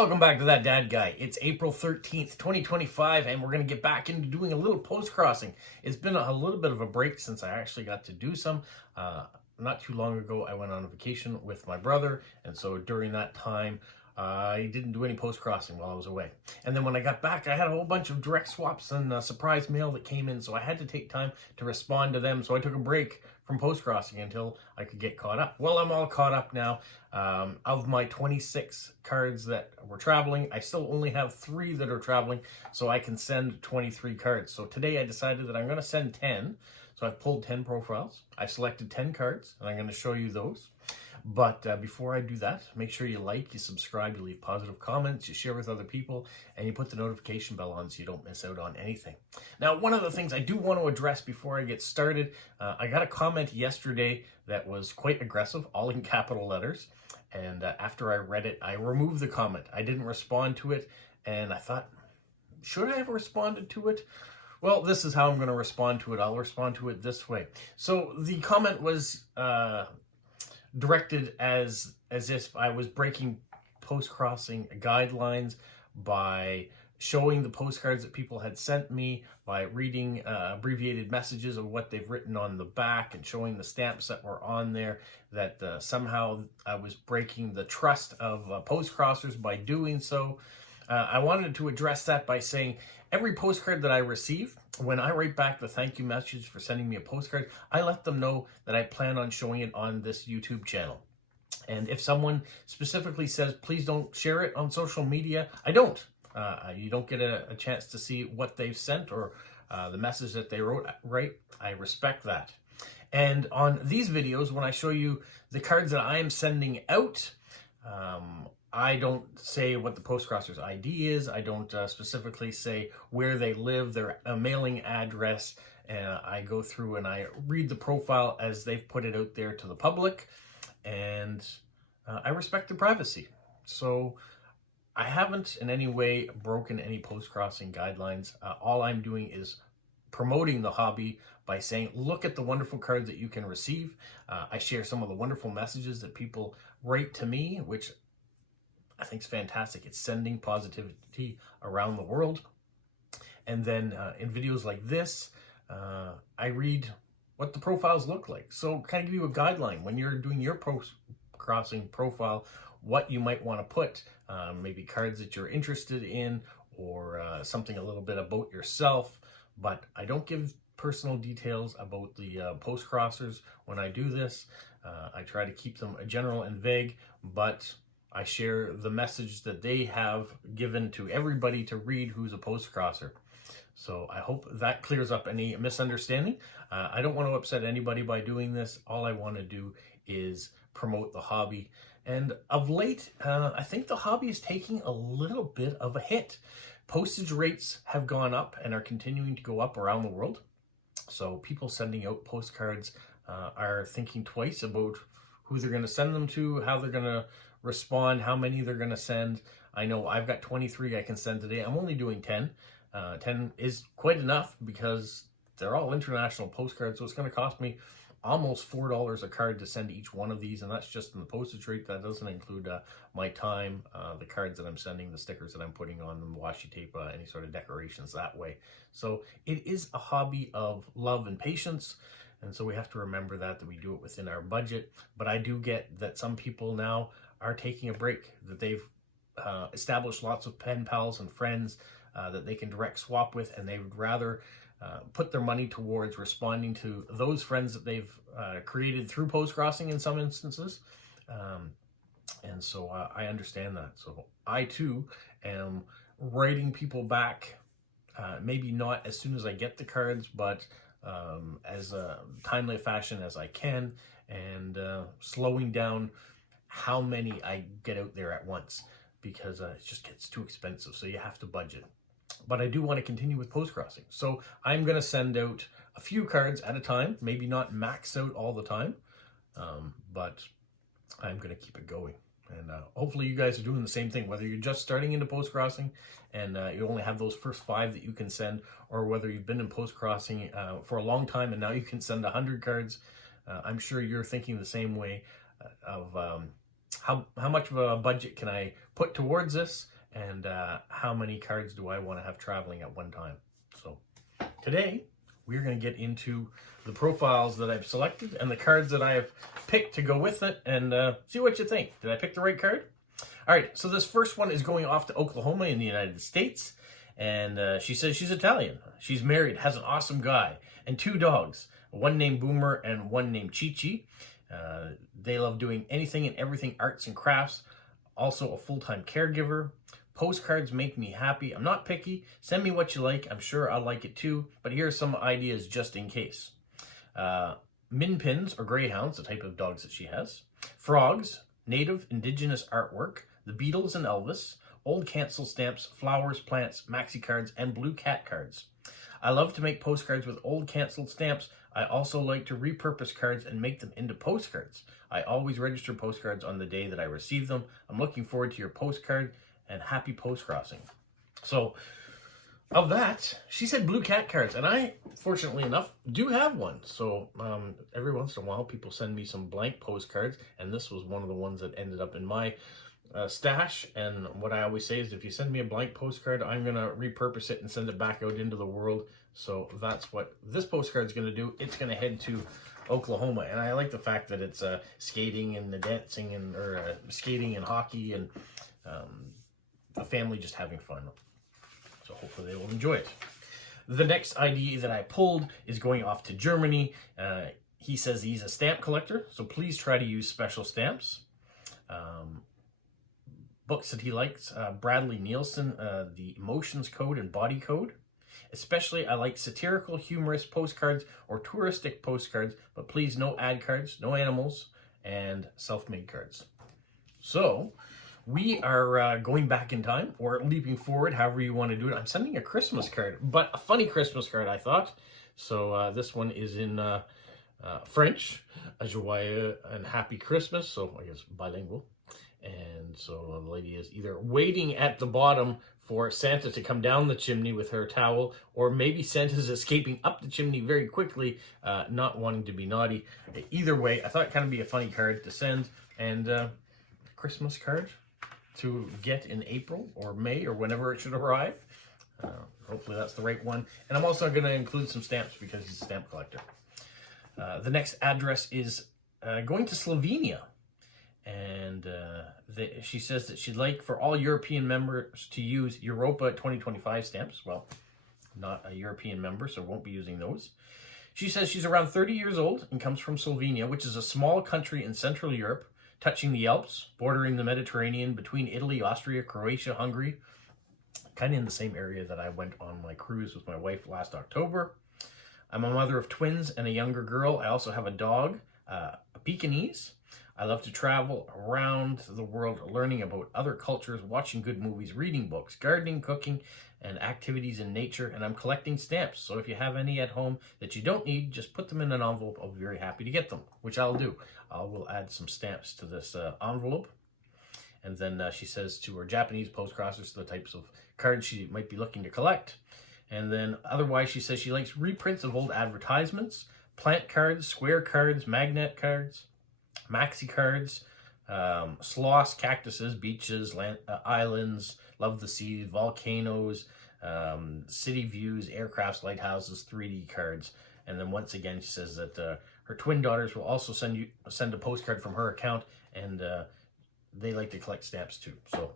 Welcome back to That Dad Guy. It's April 13th, 2025, and we're going to get back into doing a little post-crossing. It's been a little bit of a break since I actually got to do some. Not too long ago, I went on a vacation with my brother, and so during that time, I didn't do any post-crossing while I was away. And then when I got back, I had a whole bunch of direct swaps and surprise mail that came in, so I had to take time to respond to them. So I took a break from post-crossing until I could get caught up. Well, I'm all caught up now. Of my 26 cards that were traveling, I still only have 3 that are traveling, so I can send 23 cards. So today I decided that I'm going to send 10. So I've pulled 10 profiles. I selected 10 cards, and I'm going to show you those. But before I do that, make sure you like, you subscribe, you leave positive comments, you share with other people, and you put the notification bell on so you don't miss out on anything. Now, one of the things I do want to address before I get started, I got a comment yesterday that was quite aggressive, all in capital letters. And after I read it, I removed the comment. I didn't respond to it, and I thought, should I have responded to it? Well, this is how I'm going to respond to it. I'll respond to it this way. So the comment was directed as if I was breaking post-crossing guidelines by showing the postcards that people had sent me, by reading abbreviated messages of what they've written on the back and showing the stamps that were on there, that somehow I was breaking the trust of postcrossers by doing so. I wanted to address that by saying every postcard that I receive, when I write back the thank you message for sending me a postcard, I let them know that I plan on showing it on this YouTube channel. And if someone specifically says, please don't share it on social media, I don't. You don't get a chance to see what they've sent or the message that they wrote. Right? I respect that. And on these videos, when I show you the cards that I am sending out, I don't say what the postcrosser's ID is. I don't specifically say where they live, their mailing address. And I go through and I read the profile as they've put it out there to the public. And I respect their privacy. So I haven't in any way broken any post-crossing guidelines. All I'm doing is promoting the hobby by saying, look at the wonderful cards that you can receive. I share some of the wonderful messages that people write to me, which I think is fantastic. It's sending positivity around the world. And then in videos like this, I read what the profiles look like. So kind of give you a guideline when you're doing your post-crossing profile, what you might want to put, maybe cards that you're interested in, or something a little bit about yourself. But I don't give personal details about the post-crossers when I do this. I try to keep them general and vague, but I share the message that they have given to everybody to read who's a post-crosser. So I hope that clears up any misunderstanding. I don't want to upset anybody by doing this. All I want to do is promote the hobby. And of late, I think the hobby is taking a little bit of a hit. Postage rates have gone up and are continuing to go up around the world. So people sending out postcards are thinking twice about who they're going to send them to, how they're going to respond, how many they're going to send. I know I've got 23 I can send today. I'm only doing 10. 10 is quite enough because they're all international postcards, so it's going to cost me almost $4 a card to send each one of these, and that's just in the postage rate. That doesn't include my time, the cards that I'm sending, the stickers that I'm putting on them, washi tape, any sort of decorations that way. So it is a hobby of love and patience, and so we have to remember that we do it within our budget. But I do get that some people now are taking a break, that they've established lots of pen pals and friends that they can direct swap with, and they would rather put their money towards responding to those friends that they've created through post-crossing in some instances. And so I understand that. So I too am writing people back, maybe not as soon as I get the cards, but as timely a fashion as I can, and slowing down how many I get out there at once, because it just gets too expensive. So you have to budget. But I do want to continue with post-crossing. So I'm going to send out a few cards at a time, maybe not max out all the time, but I'm going to keep it going. And hopefully you guys are doing the same thing, whether you're just starting into post-crossing and you only have those first 5 that you can send, or whether you've been in post-crossing for a long time and now you can send 100 cards. I'm sure you're thinking the same way of how much of a budget can I put towards this, and how many cards do I want to have traveling at one time. So today we're going to get into the profiles that I've selected and the cards that I have picked to go with it, and see what you think. Did I pick the right card? All right, so this first one is going off to Oklahoma in the United States, and she says she's Italian. She's married, has an awesome guy, and 2 dogs, one named Boomer and one named Chi-Chi. They love doing anything and everything arts and crafts, also a full-time caregiver. Postcards make me happy. I'm not picky. Send me what you like. I'm sure I'll like it too, but here are some ideas just in case. Min pins, or greyhounds, the type of dogs that she has. Frogs, native indigenous artwork, the Beatles and Elvis, old cancel stamps, flowers, plants, maxi cards, and blue cat cards. I love to make postcards with old canceled stamps. I also like to repurpose cards and make them into postcards. I always register postcards on the day that I receive them. I'm looking forward to your postcard, and happy postcrossing. So, of that, she said blue cat cards, and I, fortunately enough, do have one. So, every once in a while, people send me some blank postcards, and this was one of the ones that ended up in my stash. And what I always say is, if you send me a blank postcard, I'm going to repurpose it and send it back out into the world. So that's what this postcard is going to do. It's going to head to Oklahoma, and I like the fact that it's skating and the dancing, and skating and hockey, and a family just having fun. So hopefully they will enjoy it. The next ID that I pulled is going off to Germany. He says he's a stamp collector, so please try to use special stamps. Books that he likes, Bradley Nielsen, The Emotions Code and Body Code. Especially, I like satirical, humorous postcards or touristic postcards, but please no ad cards, no animals, and self-made cards. So, we are going back in time, or leaping forward, however you want to do it. I'm sending a Christmas card, but a funny Christmas card, I thought. So, this one is in French, a joyeux and happy Christmas, so I guess bilingual. And so the lady is either waiting at the bottom for Santa to come down the chimney with her towel, or maybe Santa's escaping up the chimney very quickly, not wanting to be naughty. Either way, I thought it kind of be a funny card to send, and Christmas card to get in April or May or whenever it should arrive. Hopefully that's the right one. And I'm also going to include some stamps because he's a stamp collector. The next address is going to Slovenia. And she says that she'd like for all European members to use Europa 2025 stamps. Well, not a European member, so won't be using those. She says she's around 30 years old and comes from Slovenia, which is a small country in Central Europe, touching the Alps, bordering the Mediterranean, between Italy, Austria, Croatia, Hungary. Kind of in the same area that I went on my cruise with my wife last October. I'm a mother of twins and a younger girl. I also have a dog, a Pekingese. I love to travel around the world, learning about other cultures, watching good movies, reading books, gardening, cooking, and activities in nature. And I'm collecting stamps. So if you have any at home that you don't need, just put them in an envelope. I'll be very happy to get them, which I'll do. I will add some stamps to this envelope. And then she says to her Japanese postcrossers the types of cards she might be looking to collect. And then otherwise, she says she likes reprints of old advertisements, plant cards, square cards, magnet cards, maxi cards, sloths, cactuses, beaches, islands, love the sea, volcanoes, city views, aircrafts, lighthouses, 3D cards. And then once again, she says that her twin daughters will also send a postcard from her account, and they like to collect stamps too. So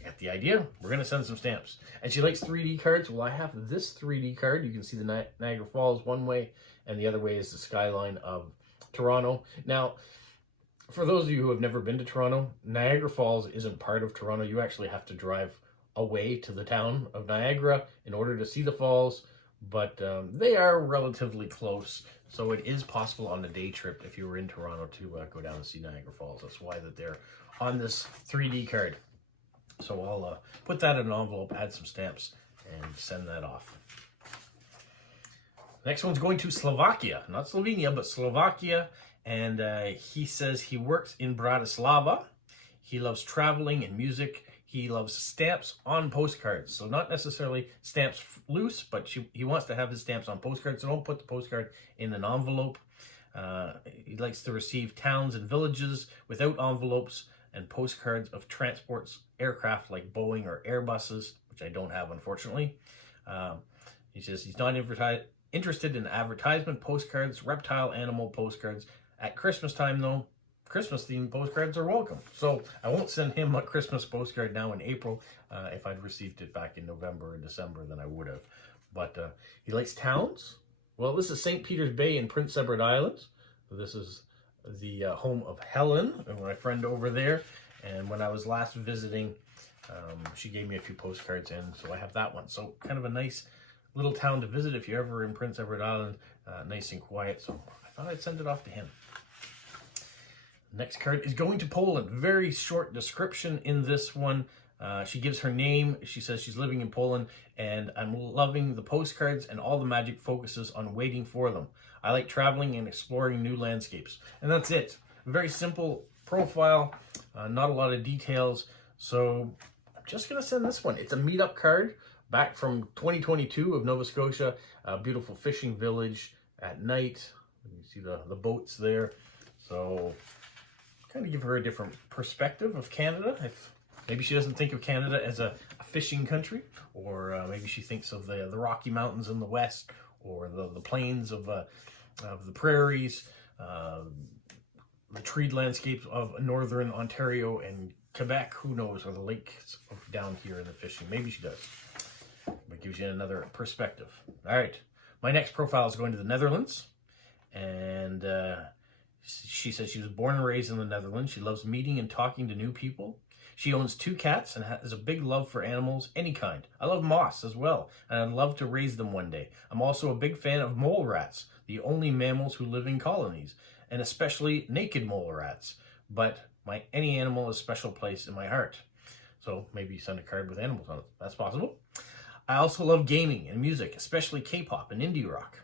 I got the idea. We're going to send some stamps. And she likes 3D cards. Well, I have this 3D card. You can see the Niagara Falls one way, and the other way is the skyline of Toronto. Now, for those of you who have never been to Toronto, Niagara Falls isn't part of Toronto. You actually have to drive away to the town of Niagara in order to see the falls, but they are relatively close. So it is possible on a day trip, if you were in Toronto, to go down and see Niagara Falls. That's why that they're on this 3D card. So I'll put that in an envelope, add some stamps, and send that off. Next one's going to Slovakia. Not Slovenia, but Slovakia. And he says he works in Bratislava. He loves traveling and music. He loves stamps on postcards. So not necessarily stamps loose, but he wants to have his stamps on postcards. So don't put the postcard in an envelope. He likes to receive towns and villages without envelopes and postcards of transports, aircraft like Boeing or Airbuses, which I don't have, unfortunately. He says he's not interested in advertisement postcards, reptile animal postcards. At Christmas time, though, Christmas-themed postcards are welcome. So I won't send him a Christmas postcard now in April. If I'd received it back in November or December, then I would have. But he likes towns. Well, this is St. Peter's Bay in Prince Edward Islands. So this is the home of Helen, my friend over there. And when I was last visiting, she gave me a few postcards in, so I have that one. So kind of a nice little town to visit if you're ever in Prince Edward Island, nice and quiet. So I thought I'd send it off to him. Next card is going to Poland. Very short description in this one. She gives her name. She says she's living in Poland, and I'm loving the postcards, and all the magic focuses on waiting for them. I like traveling and exploring new landscapes. And that's it. Very simple profile, not a lot of details. So I'm just going to send this one. It's a meetup card back from 2022 of Nova Scotia. A beautiful fishing village at night. You see the boats there. So kind of give her a different perspective of Canada. If maybe she doesn't think of Canada as a fishing country, or maybe she thinks of the Rocky Mountains in the west, or the plains of the prairies, the treed landscapes of northern Ontario and Quebec, who knows, or the lakes down here in the fishing. Maybe she does. But gives you another perspective. All right. My next profile is going to the Netherlands. And she says she was born and raised in the Netherlands. She loves meeting and talking to new people. She owns 2 cats and has a big love for animals, any kind. I love moss as well, and I'd love to raise them one day. I'm also a big fan of mole rats, the only mammals who live in colonies, and especially naked mole rats. But any animal has a special place in my heart. So maybe send a card with animals on it. That's possible. I also love gaming and music, especially K-pop and indie rock.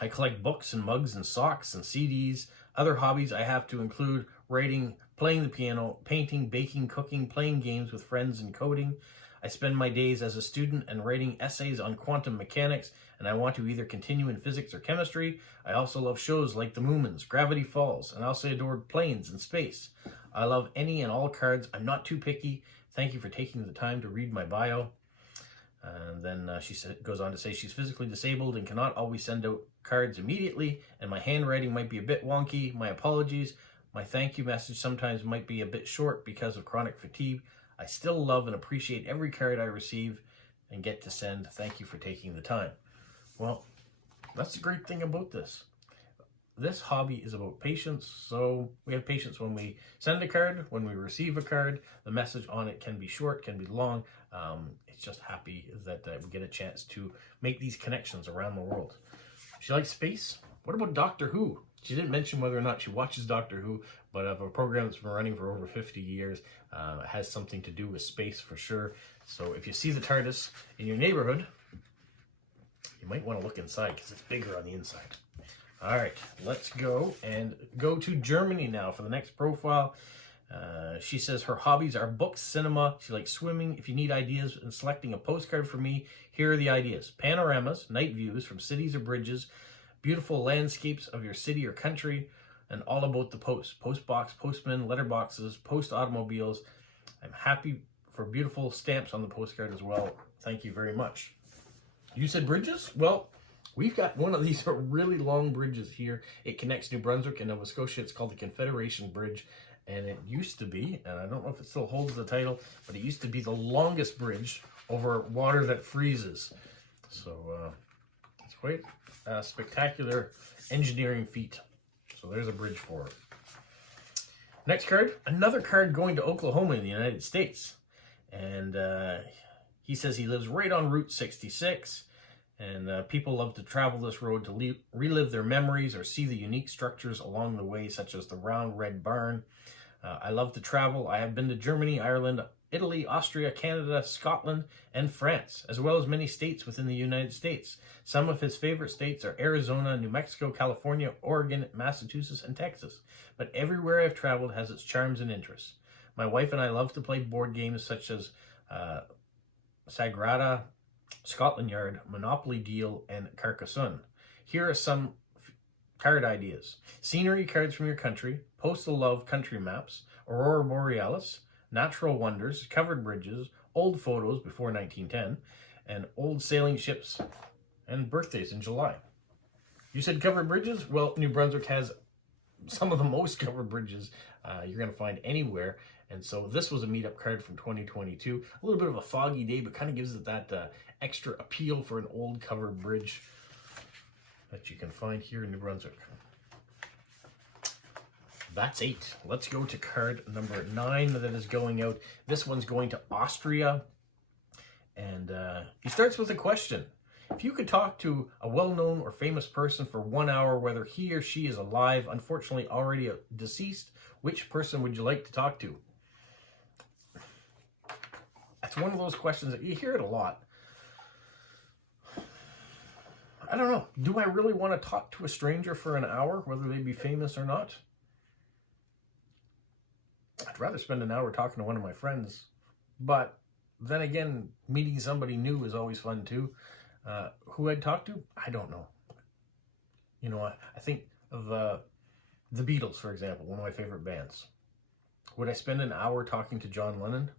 I collect books and mugs and socks and CDs. Other hobbies I have to include writing, playing the piano, painting, baking, cooking, playing games with friends, and coding. I spend my days as a student and writing essays on quantum mechanics, and I want to either continue in physics or chemistry. I also love shows like The Moomins, Gravity Falls, and I also adore planes and space. I love any and all cards. I'm not too picky. Thank you for taking the time to read my bio. And then she goes on to say she's physically disabled and cannot always send out cards immediately, and my handwriting might be a bit wonky. My apologies. My thank you message sometimes might be a bit short because of chronic fatigue. I still love and appreciate every card I receive and get to send. Thank you for taking the time. Well, that's the great thing about this. This hobby is about patience, so we have patience when we send a card, when we receive a card. The message on it can be short, can be long. It's just happy that we get a chance to make these connections around the world. She likes space. What about Doctor Who? She didn't mention whether or not she watches Doctor Who, but of a program that's been running for over 50 years, it has something to do with space for sure. So if you see the TARDIS in your neighborhood, you might want to look inside because it's bigger on the inside. All right, let's go to Germany now for the next profile. She says her hobbies are books, cinema. She likes swimming. If you need ideas in selecting a postcard for me, here are the ideas. Panoramas, night views from cities or bridges, beautiful landscapes of your city or country, and all about the post. Postbox, postmen, letterboxes, post automobiles. I'm happy for beautiful stamps on the postcard as well. Thank you very much. You said bridges? Well, we've got one of these really long bridges here. It connects New Brunswick and Nova Scotia. It's called the Confederation Bridge. And it used to be, and I don't know if it still holds the title, but it used to be the longest bridge over water that freezes. So it's quite a spectacular engineering feat. So there's a bridge for it. Next card, another card going to Oklahoma in the United States. And he says he lives right on Route 66. And people love to travel this road to relive their memories or see the unique structures along the way, such as the round red barn. I love to travel. I have been to Germany, Ireland, Italy, Austria, Canada, Scotland, and France, as well as many states within the United States. Some of his favorite states are Arizona, New Mexico, California, Oregon, Massachusetts, and Texas. But everywhere I've traveled has its charms and interests. My wife and I love to play board games such as Sagrada, Scotland Yard, Monopoly Deal, and Carcassonne. Here are some Card ideas. Scenery cards from your country, postal love country maps, aurora borealis, natural wonders, covered bridges, old photos before 1910, and old sailing ships, and birthdays in July. You said covered bridges? Well, New Brunswick has some of the most covered bridges you're going to find anywhere. And so this was a meetup card from 2022. A little bit of a foggy day, but kind of gives it that extra appeal for an old covered bridge that you can find here in New Brunswick. That's 8. Let's go to card number 9 that is going out. This one's going to Austria. And he starts with a question. If you could talk to a well-known or famous person for 1 hour, whether he or she is alive, unfortunately already deceased, which person would you like to talk to? That's one of those questions that you hear it a lot. I don't know. Do I really want to talk to a stranger for an hour, whether they be famous or not? I'd rather spend an hour talking to one of my friends. But then again, meeting somebody new is always fun too. Who I'd talk to? I don't know. You know, I think of the Beatles, for example, one of my favorite bands. Would I spend an hour talking to John Lennon?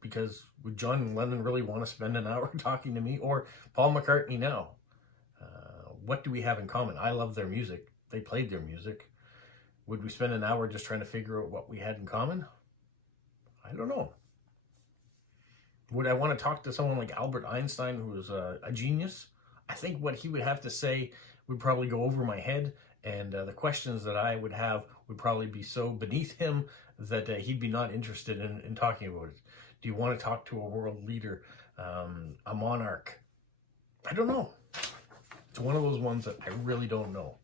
Because would John Lennon really want to spend an hour talking to me? Or Paul McCartney now? What do we have in common? I love their music. They played their music. Would we spend an hour just trying to figure out what we had in common? I don't know. Would I want to talk to someone like Albert Einstein, who was a genius? I think what he would have to say would probably go over my head, and the questions that I would have would probably be so beneath him that he'd be not interested in talking about it. Do you want to talk to a world leader, a monarch? I don't know. It's one of those ones that I really don't know.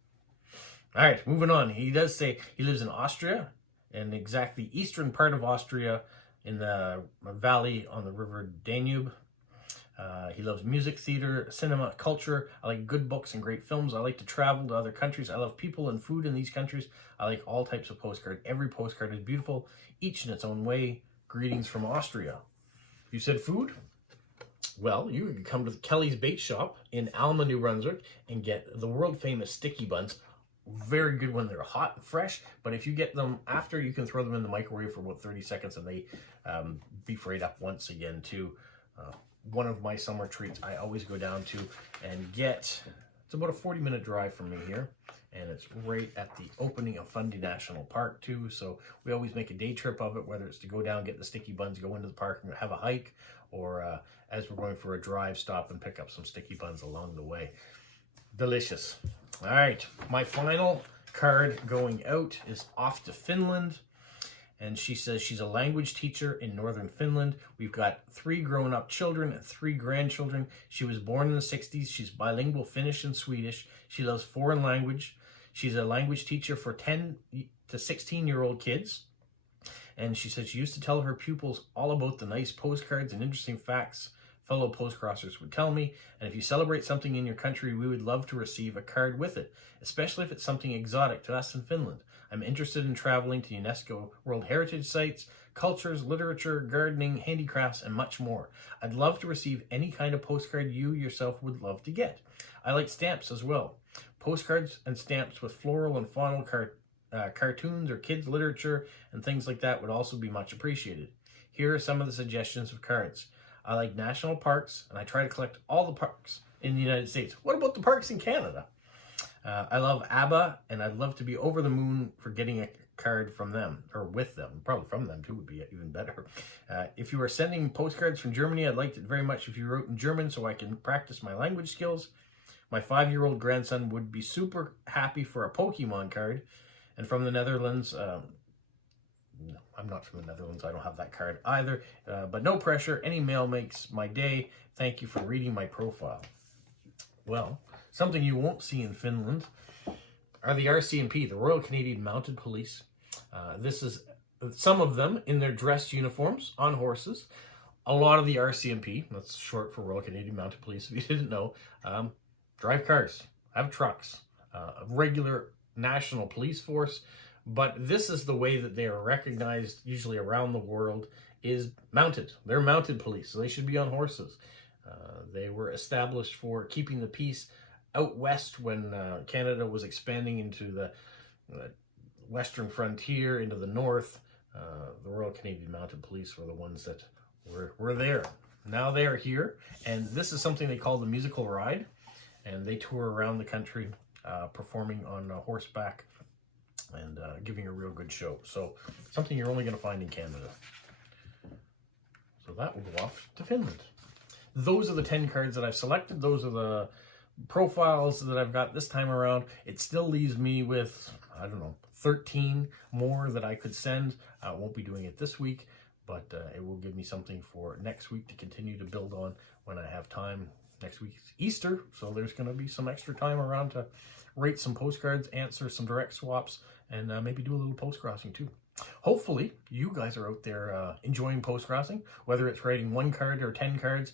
All right, moving on. He does say he lives in Austria, in exactly eastern part of Austria, in the valley on the river Danube. He loves music, theater, cinema, culture. I like good books and great films. I like to travel to other countries. I love people and food in these countries. I like all types of postcard. Every postcard is beautiful, each in its own way. Greetings from Austria. You said food? Well, you can come to Kelly's Bait Shop in Alma, New Brunswick, and get the world-famous sticky buns. Very good when they're hot and fresh, but if you get them after, you can throw them in the microwave for about 30 seconds, and they beef right up once again, too. One of my summer treats I always go down to and get. It's about a 40-minute drive from me here, and it's right at the opening of Fundy National Park, too, so we always make a day trip of it, whether it's to go down, get the sticky buns, go into the park and have a hike, or as we're going for a drive, stop and pick up some sticky buns along the way. Delicious. All right, my final card going out is off to Finland. And she says she's a language teacher in northern Finland. We've got 3 grown-up children and 3 grandchildren. She was born in the 60s. She's bilingual Finnish and Swedish. She loves foreign language. She's a language teacher for 10 to 16-year-old kids. And she said she used to tell her pupils all about the nice postcards and interesting facts fellow postcrossers would tell me, and if you celebrate something in your country, we would love to receive a card with it, especially if it's something exotic to us in Finland. I'm interested in traveling to UNESCO World Heritage Sites, cultures, literature, gardening, handicrafts, and much more. I'd love to receive any kind of postcard you yourself would love to get. I like stamps as well. Postcards and stamps with floral and faunal cartoons or kids' literature and things like that would also be much appreciated. Here are some of the suggestions of cards. I like national parks, and I try to collect all the parks in the United States. What about the parks in Canada? I love ABBA, and I'd love to be over the moon for getting a card from them, or with them. Probably from them, too, would be even better. If you are sending postcards from Germany, I'd like it very much if you wrote in German so I can practice my language skills. My 5-year-old grandson would be super happy for a Pokemon card. And from the Netherlands, no, I'm not from the Netherlands. I don't have that card either. But no pressure. Any mail makes my day. Thank you for reading my profile. Well, something you won't see in Finland are the RCMP, the Royal Canadian Mounted Police. This is some of them in their dress uniforms on horses. A lot of the RCMP, that's short for Royal Canadian Mounted Police, if you didn't know, drive cars, have trucks, a regular national police force. But this is the way that they are recognized, usually around the world, is mounted. They're mounted police, so they should be on horses. They were established for keeping the peace out west when Canada was expanding into the western frontier, into the north. The Royal Canadian Mounted Police were the ones that were there. Now they are here, and this is something they call the musical ride, and they tour around the country performing on horseback and giving a real good show. So something you're only going to find in Canada. So that will go off to Finland. Those are the 10 cards that I've selected. Those are the profiles that I've got this time around. It still leaves me with, I don't know, 13 more that I could send. I won't be doing it this week, but it will give me something for next week to continue to build on when I have time. Next week's Easter, so there's going to be some extra time around to rate some postcards, answer some direct swaps, and maybe do a little postcrossing too. Hopefully, you guys are out there enjoying postcrossing, whether it's writing 1 card or 10 cards.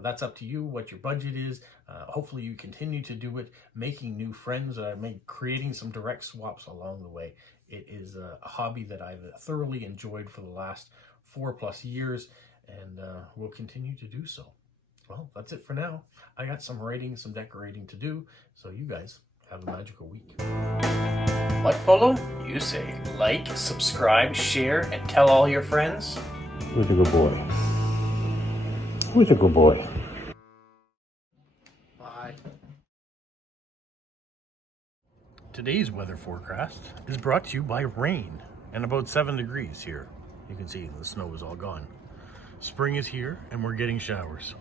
That's up to you, what your budget is. Hopefully you continue to do it, making new friends, creating some direct swaps along the way. It is a hobby that I've thoroughly enjoyed for the last 4+ years, and will continue to do so. Well, that's it for now. I got some writing, some decorating to do, so you guys have a magical week. What, Polo? You say like, subscribe, share, and tell all your friends? Who's a good boy? Who's a good boy? Bye. Today's weather forecast is brought to you by rain and about 7 degrees here. You can see the snow is all gone. Spring is here and we're getting showers.